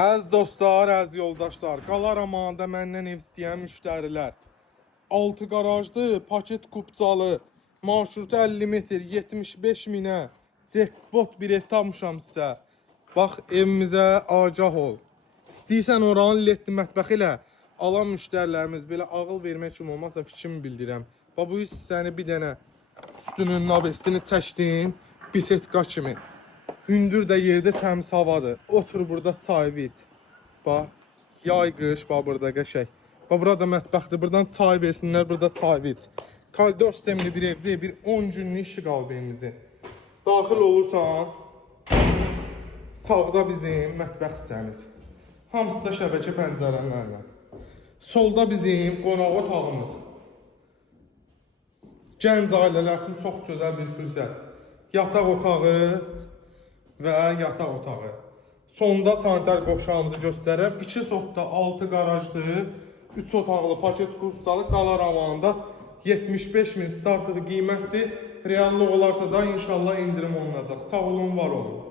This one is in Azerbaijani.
Əziz dostlar, əziz yoldaşlar, Qala Romanında məndən ev istəyən müştərilər 6 qarajlı, paket kupcalı, marşrutu 50 metr, 75 minə jackpot bir ev tapmışam sizə. Bax, evimizə agah ol. İstəyirsən oranın ledli mətbəxi ilə alan müştərilərimiz belə ağıl vermək üçün olmazsa fikrimi bildirəm. Bax, bu hissəni bir dənə üstünün nabestini çəkdim, bisetka kimi. Hündür də yerdə təmiz havadır. Otur burada çay iç. Bax, yay qış, bax burada qəşəng. Bax, burada mətbəxdir. Buradan çay versinlər, burada çay iç. Koridor sistemli bir evdir. Bir 10 günlük işi qalıb evimizin. Daxil olursan, sağda bizim mətbəx hissəmiz. Hamısı da şəbəkə pəncərələrlə. Solda bizim qonaq otağımız. Gənc ailələr üçün çox gözəl bir fürsət. Yataq otağı və yataq otağı. Sonda sanitar qovşağımızı göstərəm. 2 sotda 6 qarajlı, 3 otaqlı paket kupcalı Qala Romanında 75 min startlı qiymətdir. Reallıq olarsa da inşallah indirim olunacaq. Sağ olun, var olun.